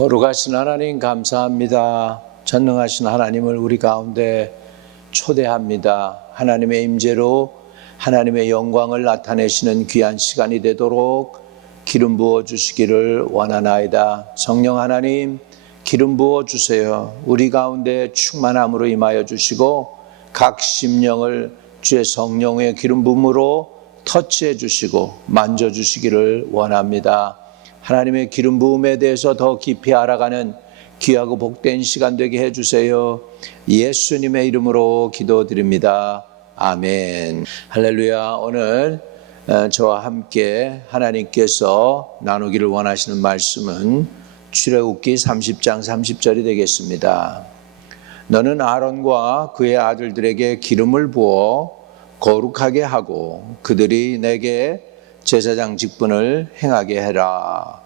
거룩하신 하나님 감사합니다. 전능하신 하나님을 우리 가운데 초대합니다. 하나님의 임재로 하나님의 영광을 나타내시는 귀한 시간이 되도록 기름 부어 주시기를 원하나이다. 성령 하나님 기름 부어 주세요. 우리 가운데 충만함으로 임하여 주시고 각 심령을 주의 성령의 기름 부음으로 터치해 주시고 만져 주시기를 원합니다. 하나님의 기름 부음에 대해서 더 깊이 알아가는 귀하고 복된 시간 되게 해주세요. 예수님의 이름으로 기도드립니다. 아멘. 할렐루야. 오늘 저와 함께 하나님께서 나누기를 원하시는 말씀은 출애굽기 30장 30절이 되겠습니다. 너는 아론과 그의 아들들에게 기름을 부어 거룩하게 하고 그들이 내게 제사장 직분을 행하게 해라.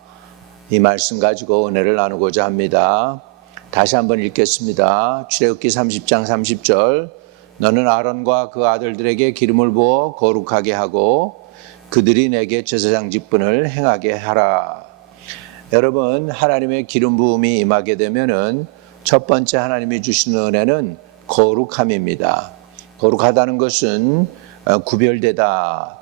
이 말씀 가지고 은혜를 나누고자 합니다. 다시 한번 읽겠습니다. 출애굽기 30장 30절 너는 아론과 그 아들들에게 기름을 부어 거룩하게 하고 그들이 내게 제사장 직분을 행하게 하라. 여러분, 하나님의 기름 부음이 임하게 되면은 첫 번째 하나님이 주시는 은혜는 거룩함입니다. 거룩하다는 것은 구별되다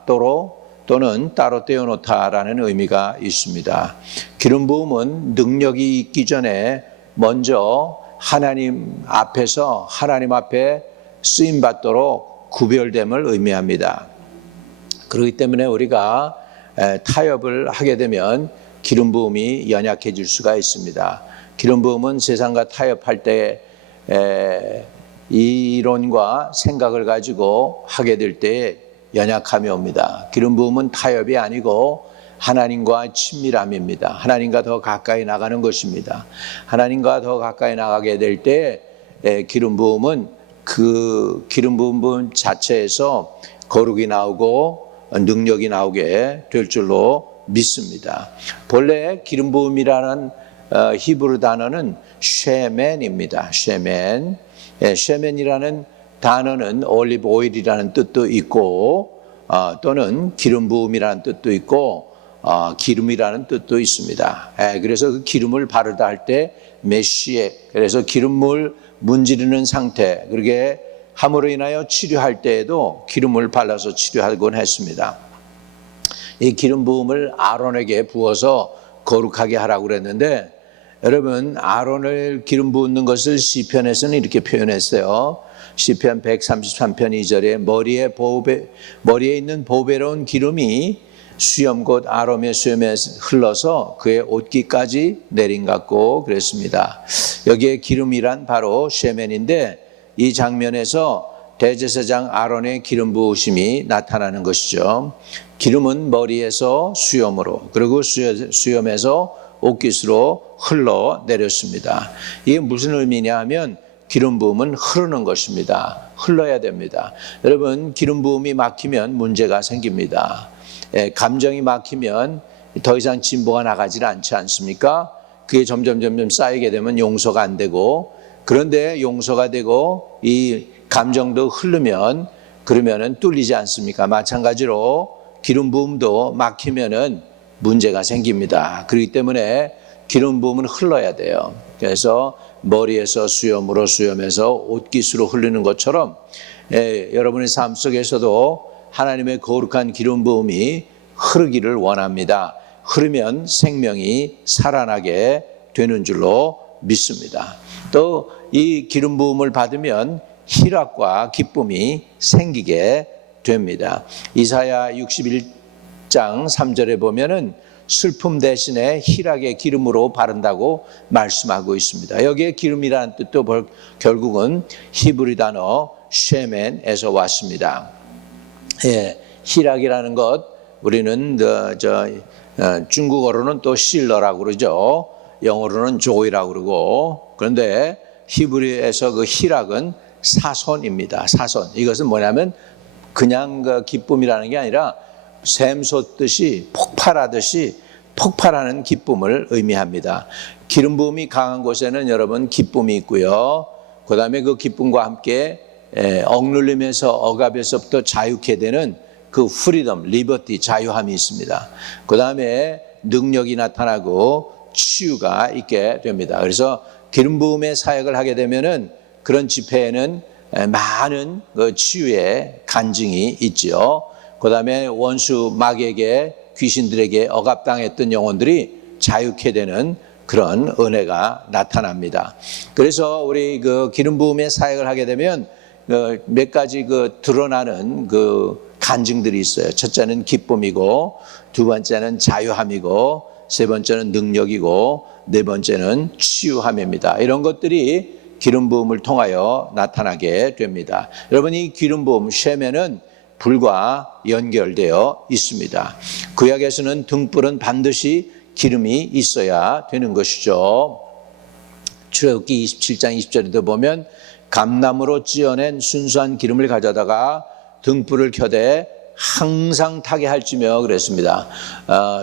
또는 따로 떼어놓다라는 의미가 있습니다. 기름 부음은 능력이 있기 전에 먼저 하나님 앞에서 하나님 앞에 쓰임 받도록 구별됨을 의미합니다. 그렇기 때문에 우리가 타협을 하게 되면 기름 부음이 연약해질 수가 있습니다. 기름 부음은 세상과 타협할 때 이론과 생각을 가지고 하게 될 때 연약함이 옵니다. 기름 부음은 타협이 아니고 하나님과 친밀함입니다. 하나님과 더 가까이 나가는 것입니다. 하나님과 더 가까이 나가게 될 때 기름 부음은 그 기름 부음 자체에서 거룩이 나오고 능력이 나오게 될 줄로 믿습니다. 본래 기름 부음이라는 히브리 단어는 쉐멘입니다. 쉐멘. 쉐멘이라는 단어는 올리브 오일이라는 뜻도 있고 또는 기름 부음이라는 뜻도 있고 기름이라는 뜻도 있습니다. 그래서 그 기름을 바르다 할 때 메시에, 그래서 기름물 문지르는 상태, 그렇게 함으로 인하여 치료할 때에도 기름을 발라서 치료하곤 했습니다. 이 기름 부음을 아론에게 부어서 거룩하게 하라고 그랬는데, 여러분, 아론을 기름 부은 것을 시편에서는 이렇게 표현했어요. 시편 133편 2절에 머리에 있는 보배로운 기름이 수염 곧 아론의 수염에 흘러서 그의 옷깃까지 내린 같고 그랬습니다. 여기에 기름이란 바로 쉐멘인데 이 장면에서 대제사장 아론의 기름 부으심이 나타나는 것이죠. 기름은 머리에서 수염으로 그리고 수염에서 옷깃으로 흘러내렸습니다. 이게 무슨 의미냐 하면 기름 부음은 흐르는 것입니다. 흘러야 됩니다. 여러분, 기름 부음이 막히면 문제가 생깁니다. 감정이 막히면 더 이상 진보가 나가지 않지 않습니까? 그게 점점 쌓이게 되면 용서가 안 되고, 그런데 용서가 되고 이 감정도 흐르면 그러면은 뚫리지 않습니까? 마찬가지로 기름 부음도 막히면은 문제가 생깁니다. 그렇기 때문에 기름 부음은 흘러야 돼요. 그래서 머리에서 수염으로 수염에서 옷깃으로 흐르는 것처럼 여러분의 삶 속에서도 하나님의 거룩한 기름 부음이 흐르기를 원합니다. 흐르면 생명이 살아나게 되는 줄로 믿습니다. 또 이 기름 부음을 받으면 희락과 기쁨이 생기게 됩니다. 이사야 61장 3절에 보면은 슬픔 대신에 희락의 기름으로 바른다고 말씀하고 있습니다. 여기에 기름이라는 뜻도 결국은 히브리 단어 쉐멘에서 왔습니다. 희락이라는 것 우리는 중국어로는 또 실러라고 그러죠. 영어로는 조이라고 그러고, 그런데 히브리에서 그 희락은 사손입니다. 사손. 이것은 뭐냐면 그냥 그 기쁨이라는 게 아니라 샘솟듯이 폭발하듯이 폭발하는 기쁨을 의미합니다. 기름 부음이 강한 곳에는 여러분 기쁨이 있고요. 그 다음에 그 기쁨과 함께 억눌림에서 억압에서부터 자유케 되는 그 프리덤, 리버티, 자유함이 있습니다. 그 다음에 능력이 나타나고 치유가 있게 됩니다. 그래서 기름 부음의 사역을 하게 되면은 그런 집회에는 많은 그 치유의 간증이 있지요. 그다음에 원수 마귀에게 귀신들에게 억압당했던 영혼들이 자유케 되는 그런 은혜가 나타납니다. 그래서 우리 그 기름 부음의 사역을 하게 되면 몇 가지 그 드러나는 그 간증들이 있어요. 첫째는 기쁨이고, 두 번째는 자유함이고, 세 번째는 능력이고, 네 번째는 치유함입니다. 이런 것들이 기름 부음을 통하여 나타나게 됩니다. 여러분, 이 기름 부음 쉐멘은 불과 연결되어 있습니다. 구약에서는 등불은 반드시 기름이 있어야 되는 것이죠. 출애굽기 27장 20절에도 보면 감나무로 찧어낸 순수한 기름을 가져다가 등불을 켜되 항상 타게 할지며 그랬습니다.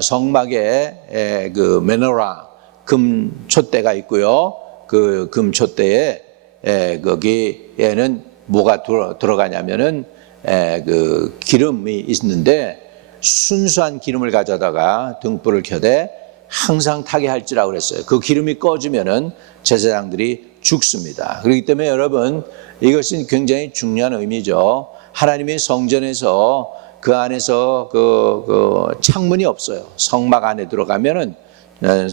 성막에 그 메노라 금 촛대가 있고요. 그 금 촛대에 거기에는 뭐가 들어가냐면은 그 기름이 있는데 순수한 기름을 가져다가 등불을 켜되 항상 타게 할지라고 그랬어요. 그 기름이 꺼지면은 제사장들이 죽습니다. 그렇기 때문에 여러분, 이것은 굉장히 중요한 의미죠. 하나님의 성전에서 그 안에서 그 창문이 없어요. 성막 안에 들어가면은,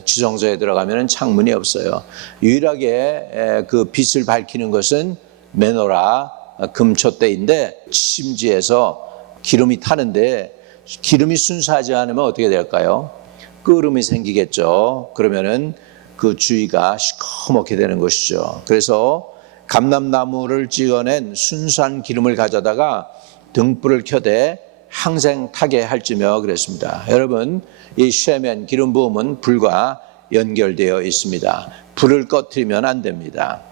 지성소에 들어가면은 창문이 없어요. 유일하게 그 빛을 밝히는 것은 메노라 금촛대인데, 심지에서 기름이 타는데 기름이 순수하지 않으면 어떻게 될까요? 끓음이 생기겠죠. 그러면은 그 주위가 시커멓게 되는 것이죠. 그래서 감람나무를 찍어낸 순수한 기름을 가져다가 등불을 켜되 항상 타게 할지며 그랬습니다. 여러분, 이 쉐멘 기름 부음은 불과 연결되어 있습니다. 불을 꺼뜨리면 안 됩니다.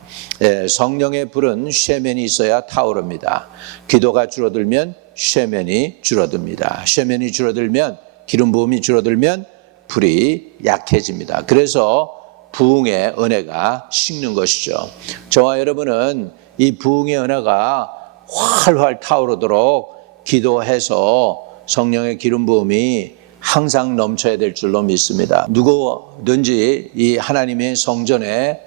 성령의 불은 쉐멘이 있어야 타오릅니다. 기도가 줄어들면 쉐멘이 줄어듭니다. 쉐멘이 줄어들면, 기름 부음이 줄어들면 불이 약해집니다. 그래서 부흥의 은혜가 식는 것이죠. 저와 여러분은 이 부흥의 은혜가 활활 타오르도록 기도해서 성령의 기름 부음이 항상 넘쳐야 될 줄로 믿습니다. 누구든지 이 하나님의 성전에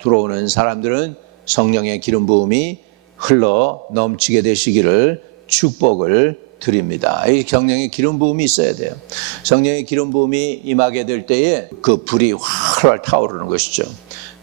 들어오는 사람들은 성령의 기름 부음이 흘러 넘치게 되시기를 축복을 드립니다. 이 성령의 기름 부음이 있어야 돼요. 성령의 기름 부음이 임하게 될 때에 그 불이 활활 타오르는 것이죠.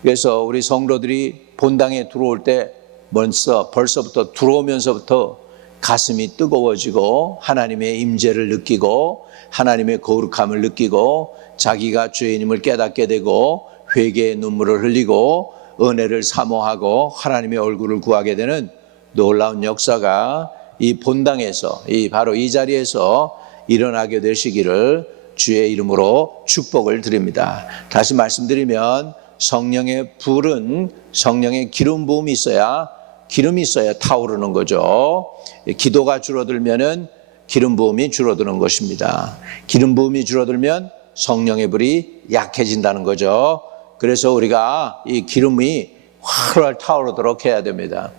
그래서 우리 성도들이 본당에 들어올 때 벌써부터 들어오면서부터 가슴이 뜨거워지고 하나님의 임재를 느끼고 하나님의 거룩함을 느끼고 자기가 죄인임을 깨닫게 되고 회개의 눈물을 흘리고 은혜를 사모하고 하나님의 얼굴을 구하게 되는 놀라운 역사가 이 본당에서, 바로 이 자리에서 일어나게 되시기를 주의 이름으로 축복을 드립니다. 다시 말씀드리면 성령의 불은 성령의 기름 부음이 있어야, 기름이 있어야 타오르는 거죠. 기도가 줄어들면은 기름 부음이 줄어드는 것입니다. 기름 부음이 줄어들면 성령의 불이 약해진다는 거죠. 그래서 우리가 이 기름이 활활 타오르도록 해야 됩니다.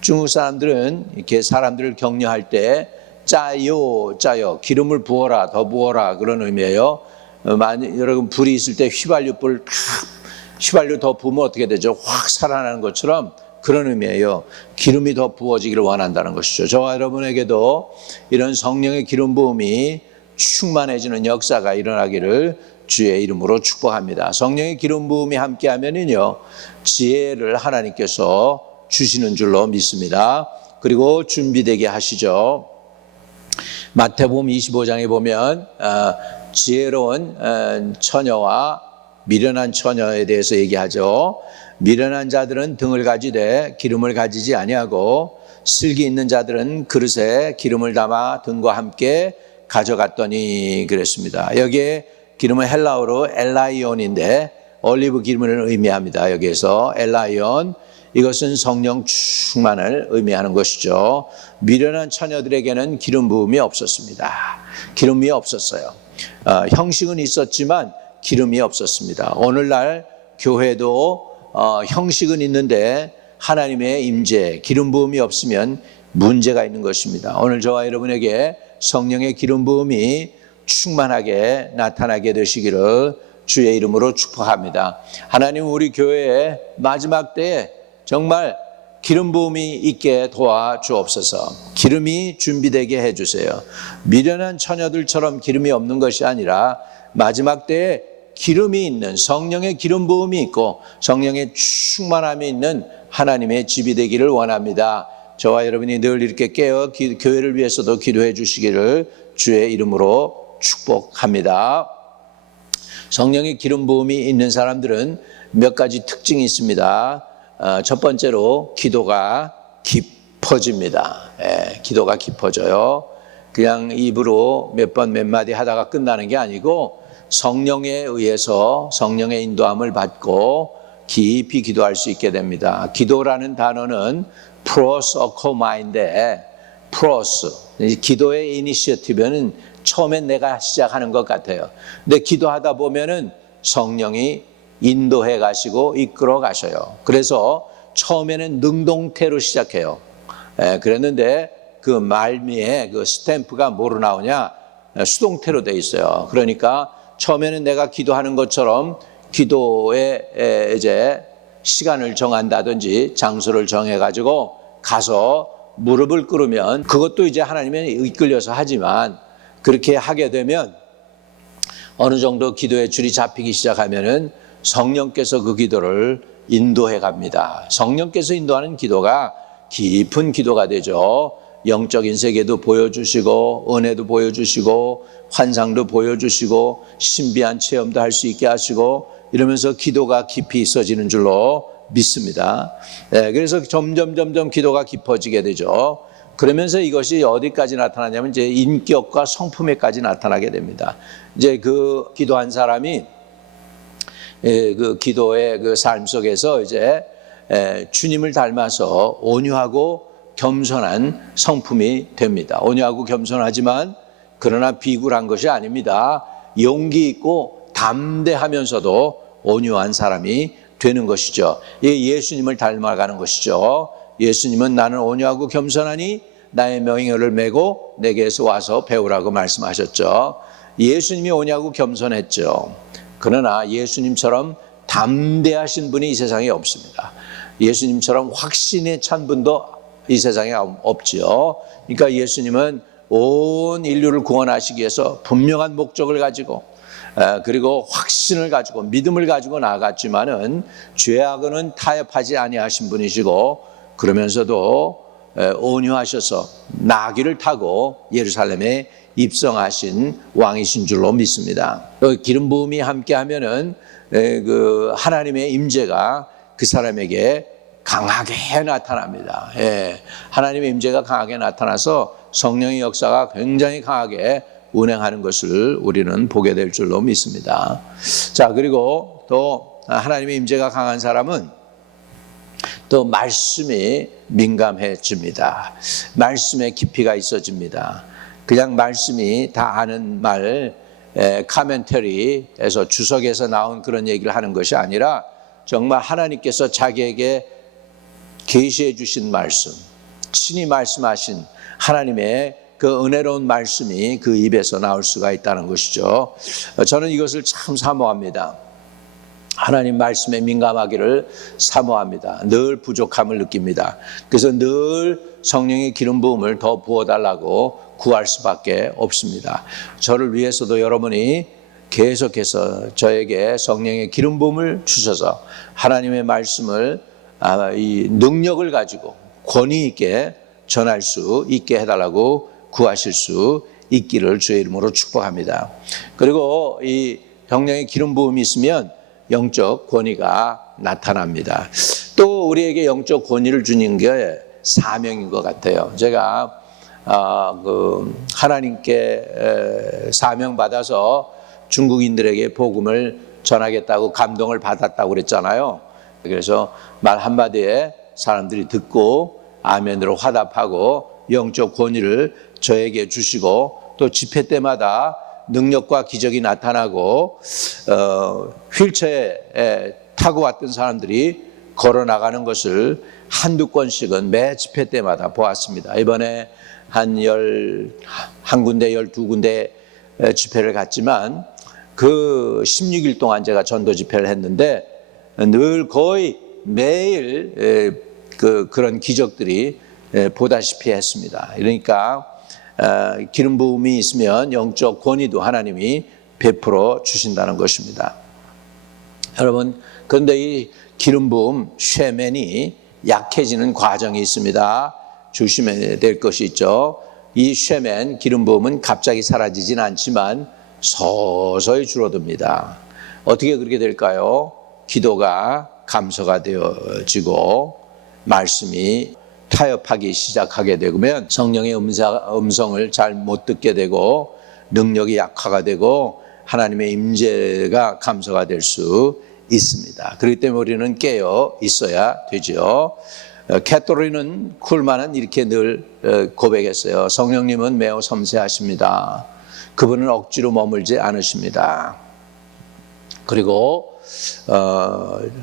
중국 사람들은 이렇게 사람들을 격려할 때 짜요 기름을 부어라, 더 부어라, 그런 의미예요. 여러분, 불이 있을 때 휘발유 더 부으면 어떻게 되죠? 확 살아나는 것처럼 그런 의미예요. 기름이 더 부어지기를 원한다는 것이죠. 저와 여러분에게도 이런 성령의 기름 부음이 충만해지는 역사가 일어나기를 주의 이름으로 축복합니다. 성령의 기름 부음이 함께하면은요, 지혜를 하나님께서 주시는 줄로 믿습니다. 그리고 준비되게 하시죠. 마태복음 25장에 보면 지혜로운 처녀와 미련한 처녀에 대해서 얘기하죠. 미련한 자들은 등을 가지되 기름을 가지지 아니하고 슬기 있는 자들은 그릇에 기름을 담아 등과 함께 가져갔더니 그랬습니다. 여기에 기름은 헬라어로 엘라이온인데 올리브 기름을 의미합니다. 여기에서 엘라이온, 이것은 성령 충만을 의미하는 것이죠. 미련한 처녀들에게는 기름 부음이 없었습니다. 기름이 없었어요. 형식은 있었지만 기름이 없었습니다. 오늘날 교회도 형식은 있는데 하나님의 임재, 기름 부음이 없으면 문제가 있는 것입니다. 오늘 저와 여러분에게 성령의 기름 부음이 충만하게 나타나게 되시기를 주의 이름으로 축복합니다. 하나님, 우리 교회에 마지막 때에 정말 기름 부음이 있게 도와주옵소서. 기름이 준비되게 해주세요. 미련한 처녀들처럼 기름이 없는 것이 아니라 마지막 때에 기름이 있는, 성령의 기름 부음이 있고 성령의 충만함이 있는 하나님의 집이 되기를 원합니다. 저와 여러분이 늘 이렇게 깨어 교회를 위해서도 기도해 주시기를 주의 이름으로 축복합니다. 성령의 기름 부음이 있는 사람들은 몇 가지 특징이 있습니다. 첫 번째로 기도가 깊어집니다. 기도가 깊어져요. 그냥 입으로 몇 번 몇 마디 하다가 끝나는 게 아니고 성령에 의해서 성령의 인도함을 받고 깊이 기도할 수 있게 됩니다. 기도라는 단어는 프로서코마인데, 프로스, 기도의 이니시어티브는 처음엔 내가 시작하는 것 같아요. 근데 기도하다 보면은 성령이 인도해 가시고 이끌어 가셔요. 그래서 처음에는 능동태로 시작해요. 그랬는데 그 말미에 그 스탬프가 뭐로 나오냐? 수동태로 돼 있어요. 그러니까 처음에는 내가 기도하는 것처럼 기도에 이제 시간을 정한다든지 장소를 정해 가지고 가서 무릎을 꿇으면 그것도 이제 하나님에 이끌려서 하지만, 그렇게 하게 되면 어느 정도 기도의 줄이 잡히기 시작하면은 성령께서 그 기도를 인도해 갑니다. 성령께서 인도하는 기도가 깊은 기도가 되죠. 영적인 세계도 보여주시고 은혜도 보여주시고 환상도 보여주시고 신비한 체험도 할 수 있게 하시고 이러면서 기도가 깊이 있어지는 줄로 믿습니다. 그래서 점점 기도가 깊어지게 되죠. 그러면서 이것이 어디까지 나타나냐면 이제 인격과 성품에까지 나타나게 됩니다. 이제 그 기도한 사람이 그 기도의 그 삶 속에서 이제 주님을 닮아서 온유하고 겸손한 성품이 됩니다. 온유하고 겸손하지만 그러나 비굴한 것이 아닙니다. 용기 있고 담대하면서도 온유한 사람이 되는 것이죠. 이게 예수님을 닮아가는 것이죠. 예수님은 나는 온유하고 겸손하니 나의 명령을 메고 내게서 와서 배우라고 말씀하셨죠. 예수님이 온유하고 겸손했죠. 그러나 예수님처럼 담대하신 분이 이 세상에 없습니다. 예수님처럼 확신에 찬 분도 이 세상에 없죠. 그러니까 예수님은 온 인류를 구원하시기 위해서 분명한 목적을 가지고 그리고 확신을 가지고 믿음을 가지고 나아갔지만은 죄악은 타협하지 아니하신 분이시고, 그러면서도 온유하셔서 나귀를 타고 예루살렘에 입성하신 왕이신 줄로 믿습니다. 기름 부음이 함께하면은 그 하나님의 임재가 그 사람에게 강하게 나타납니다. 하나님의 임재가 강하게 나타나서 성령의 역사가 굉장히 강하게 운행하는 것을 우리는 보게 될 줄로 믿습니다. 자, 그리고 또 하나님의 임재가 강한 사람은 또 말씀이 민감해집니다. 말씀에 깊이가 있어집니다. 그냥 말씀이 다 아는 말, 카멘터리에서 주석에서 나온 그런 얘기를 하는 것이 아니라 정말 하나님께서 자기에게 계시해 주신 말씀, 친히 말씀하신 하나님의 그 은혜로운 말씀이 그 입에서 나올 수가 있다는 것이죠. 저는 이것을 참 사모합니다. 하나님 말씀에 민감하기를 사모합니다. 늘 부족함을 느낍니다. 그래서 늘 성령의 기름 부음을 더 부어달라고 구할 수밖에 없습니다. 저를 위해서도 여러분이 계속해서 저에게 성령의 기름 부음을 주셔서 하나님의 말씀을 이 능력을 가지고 권위 있게 전할 수 있게 해달라고 구하실 수 있기를 주의 이름으로 축복합니다. 그리고 이 성령의 기름 부음이 있으면 영적 권위가 나타납니다. 또 우리에게 영적 권위를 주는 게 사명인 것 같아요. 제가 하나님께 사명 받아서 중국인들에게 복음을 전하겠다고 감동을 받았다고 그랬잖아요. 그래서 말 한마디에 사람들이 듣고 아멘으로 화답하고 영적 권위를 저에게 주시고 또 집회 때마다 능력과 기적이 나타나고 휠체어에 타고 왔던 사람들이 걸어 나가는 것을 한두 건씩은 매 집회 때마다 보았습니다. 이번에 한 군데 12군데 집회를 갔지만 그 16일 동안 제가 전도 집회를 했는데 늘 거의 매일 그런 기적들이 보다시피 했습니다. 그러니까 기름 부음이 있으면 영적 권위도 하나님이 베풀어 주신다는 것입니다. 여러분, 그런데 이 기름 부음 쉐멘이 약해지는 과정이 있습니다. 조심해야 될 것이 있죠. 이 쉐멘 기름 부음은 갑자기 사라지진 않지만 서서히 줄어듭니다. 어떻게 그렇게 될까요? 기도가 감소가 되어지고 말씀이 타협하기 시작하게 되면 성령의 음성을 잘 못 듣게 되고 능력이 약화가 되고 하나님의 임재가 감소가 될 수 있습니다. 그렇기 때문에 우리는 깨어 있어야 되죠. 캐토리는 쿨만은 이렇게 늘 고백했어요. 성령님은 매우 섬세하십니다. 그분은 억지로 머물지 않으십니다. 그리고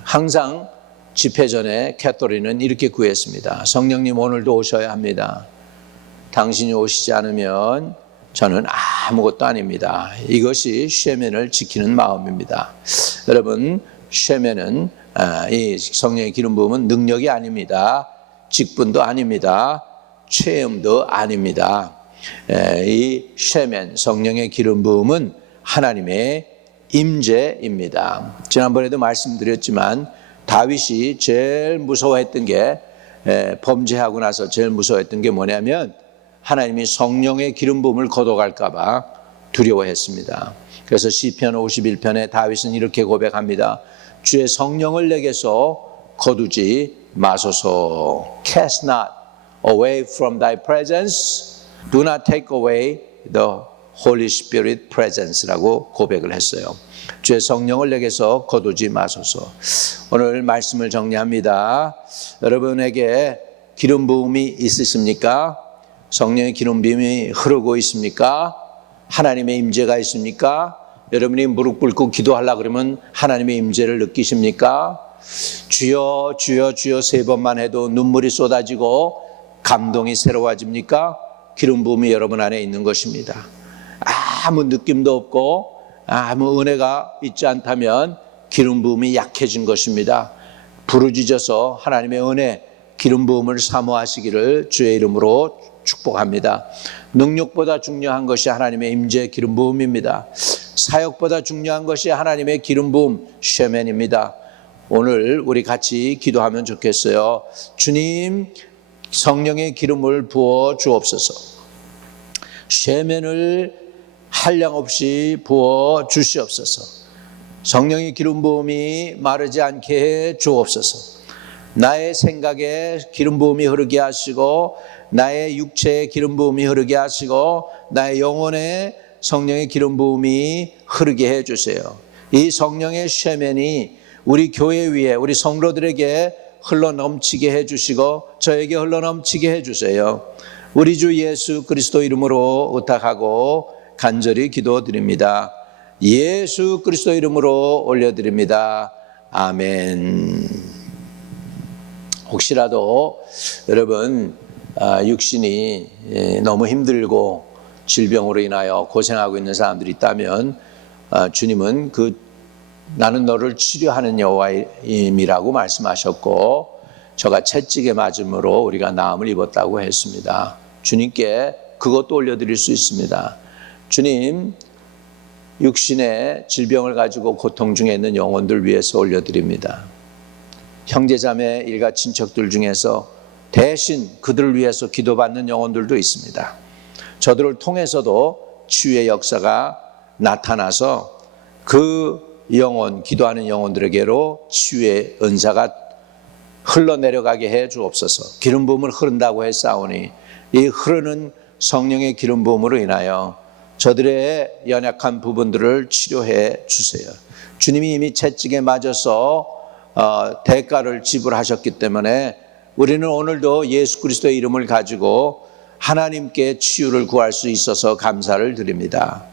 항상 집회 전에 캐토리는 이렇게 구했습니다. 성령님 오늘도 오셔야 합니다. 당신이 오시지 않으면 저는 아무것도 아닙니다. 이것이 쉐멘을 지키는 마음입니다. 여러분, 쉐멘은 이 성령의 기름 부음은 능력이 아닙니다. 직분도 아닙니다. 체험도 아닙니다. 이 쉐멘 성령의 기름 부음은 하나님의 임재입니다. 지난번에도 말씀드렸지만 다윗이 제일 무서워했던 게 범죄하고 나서 제일 무서워했던 게 뭐냐면 하나님이 성령의 기름 부음을 거둬갈까 봐 두려워했습니다. 그래서 시편 51편에 다윗은 이렇게 고백합니다. 주의 성령을 내게서 거두지 마소서. Cast not away from thy presence. Do not take away the Holy Spirit presence라고 고백을 했어요. 주의 성령을 내게서 거두지 마소서. 오늘 말씀을 정리합니다. 여러분에게 기름 부음이 있으십니까? 성령의 기름 부음이 흐르고 있습니까? 하나님의 임재가 있습니까? 여러분이 무릎 꿇고 기도하려고 그러면 하나님의 임재를 느끼십니까? 주여 주여 주여 3번만 해도 눈물이 쏟아지고 감동이 새로워집니까? 기름 부음이 여러분 안에 있는 것입니다. 아무 느낌도 없고 아무 은혜가 있지 않다면 기름 부음이 약해진 것입니다. 부르짖어서 하나님의 은혜, 기름 부음을 사모하시기를 주의 이름으로 축복합니다. 능력보다 중요한 것이 하나님의 임재 기름 부음입니다. 사역보다 중요한 것이 하나님의 기름 부음 쉐멘입니다. 오늘 우리 같이 기도하면 좋겠어요. 주님, 성령의 기름을 부어 주옵소서. 쉐멘을 한량없이 부어 주시옵소서. 성령의 기름 부음이 마르지 않게 해 주옵소서. 나의 생각에 기름 부음이 흐르게 하시고 나의 육체에 기름 부음이 흐르게 하시고 나의 영혼에 성령의 기름 부음이 흐르게 해 주세요. 이 성령의 쉐멘이 우리 교회 위에 우리 성도들에게 흘러넘치게 해 주시고 저에게 흘러넘치게 해 주세요. 우리 주 예수 그리스도 이름으로 의탁하고 간절히 기도드립니다. 예수 그리스도 이름으로 올려드립니다. 아멘. 혹시라도 여러분 육신이 너무 힘들고 질병으로 인하여 고생하고 있는 사람들이 있다면 주님은 나는 너를 치료하는 여호와임이라고 말씀하셨고 저가 채찍에 맞음으로 우리가 나음을 입었다고 했습니다. 주님께 그것도 올려드릴 수 있습니다. 주님, 육신의 질병을 가지고 고통 중에 있는 영혼들 위해서 올려드립니다. 형제자매 일가 친척들 중에서 대신 그들을 위해서 기도받는 영혼들도 있습니다. 저들을 통해서도 치유의 역사가 나타나서 그 영혼, 기도하는 영혼들에게로 치유의 은사가 흘러내려가게 해 주옵소서. 기름 부음을 흐른다고 했사오니 이 흐르는 성령의 기름 부음으로 인하여 저들의 연약한 부분들을 치료해 주세요. 주님이 이미 채찍에 맞아서 대가를 지불하셨기 때문에 우리는 오늘도 예수 그리스도의 이름을 가지고 하나님께 치유를 구할 수 있어서 감사를 드립니다.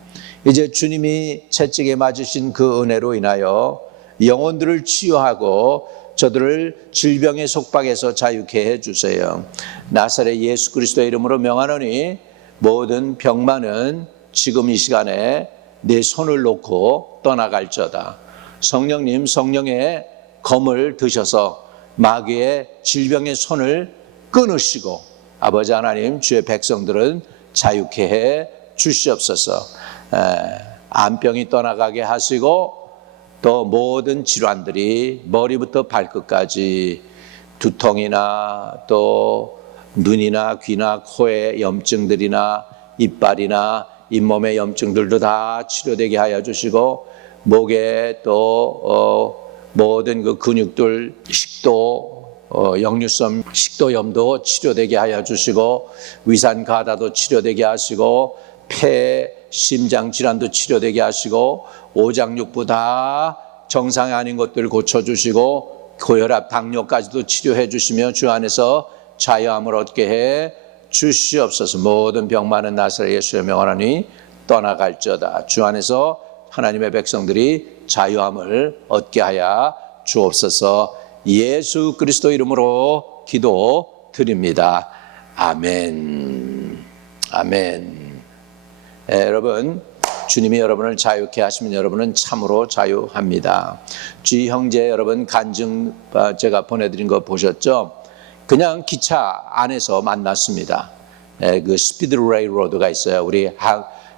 이제 주님이 채찍에 맞으신 그 은혜로 인하여 영혼들을 치유하고 저들을 질병의 속박에서 자유케 해주세요. 나사렛 예수 그리스도의 이름으로 명하노니 모든 병만은 지금 이 시간에 내 손을 놓고 떠나갈저다. 성령님, 성령의 검을 드셔서 마귀의 질병의 손을 끊으시고 아버지 하나님, 주의 백성들은 자유케 해 주시옵소서. 암병이 떠나가게 하시고 또 모든 질환들이 머리부터 발끝까지 두통이나 또 눈이나 귀나 코의 염증들이나 이빨이나 잇몸의 염증들도 다 치료되게 하여 주시고 목에 또 모든 그 근육들 식도 역류성 식도염도 치료되게 하여 주시고 위산 가다도 치료되게 하시고 폐 심장 질환도 치료되게 하시고 오장육부 다 정상이 아닌 것들 고쳐주시고 고혈압 당뇨까지도 치료해 주시며 주 안에서 자유함을 얻게 해 주시옵소서. 모든 병 많은 나사렛 예수의 명하나니 떠나갈저다. 주 안에서 하나님의 백성들이 자유함을 얻게 하여 주옵소서. 예수 그리스도 이름으로 기도드립니다. 아멘. 아멘. 여러분, 주님이 여러분을 자유케 하시면 여러분은 참으로 자유합니다. 주의 형제 여러분 간증 제가 보내드린 거 보셨죠? 그냥 기차 안에서 만났습니다. 그 스피드 레일로드가 있어요. 우리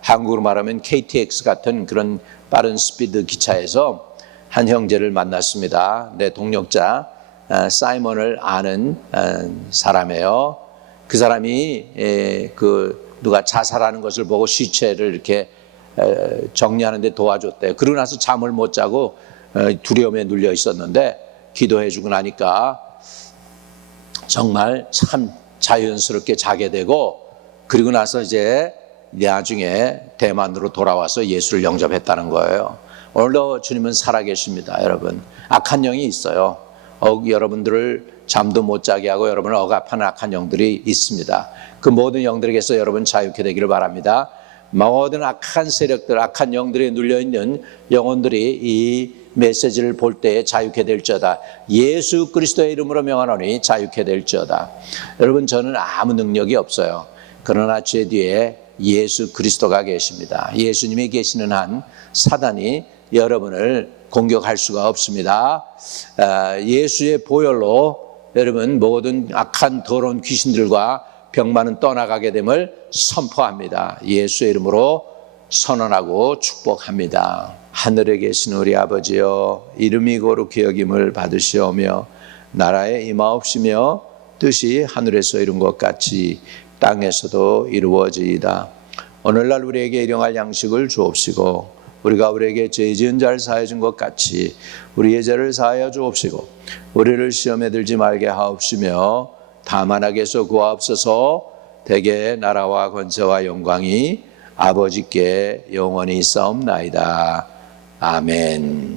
한국으로 말하면 KTX 같은 그런 빠른 스피드 기차에서 한 형제를 만났습니다. 내 동역자 사이먼을 아는 사람이에요. 그 사람이 누가 자살하는 것을 보고 시체를 이렇게 정리하는 데 도와줬대요. 그러고 나서 잠을 못 자고 두려움에 눌려 있었는데 기도해 주고 나니까 정말 참 자연스럽게 자게 되고 그리고 나서 이제 나중에 대만으로 돌아와서 예수를 영접했다는 거예요. 오늘도 주님은 살아계십니다. 여러분, 악한 영이 있어요. 여러분들을 잠도 못 자게 하고 여러분을 억압하는 악한 영들이 있습니다. 그 모든 영들에게서 여러분 자유케 되기를 바랍니다. 모든 악한 세력들, 악한 영들에 눌려있는 영혼들이 이 메시지를 볼 때에 자유케 될지어다. 예수 그리스도의 이름으로 명하노니 자유케 될지어다. 여러분, 저는 아무 능력이 없어요. 그러나 제 뒤에 예수 그리스도가 계십니다. 예수님이 계시는 한 사단이 여러분을 공격할 수가 없습니다. 예수의 보혈로 여러분 모든 악한 더러운 귀신들과 병만은 떠나가게 됨을 선포합니다. 예수의 이름으로 선언하고 축복합니다. 하늘에 계신 우리 아버지여, 이름이 거룩히 여김을 받으시오며 나라에 임하옵시며 뜻이 하늘에서 이룬 것 같이 땅에서도 이루어지이다. 오늘날 우리에게 일용할 양식을 주옵시고 우리가 우리에게 죄 지은 자를 사하여 준 것 같이 우리의 죄를 사하여 주옵시고 우리를 시험에 들지 말게 하옵시며 다만 악에서 구하옵소서. 대개 나라와 권세와 영광이 아버지께 영원히 있사옵나이다. 아멘.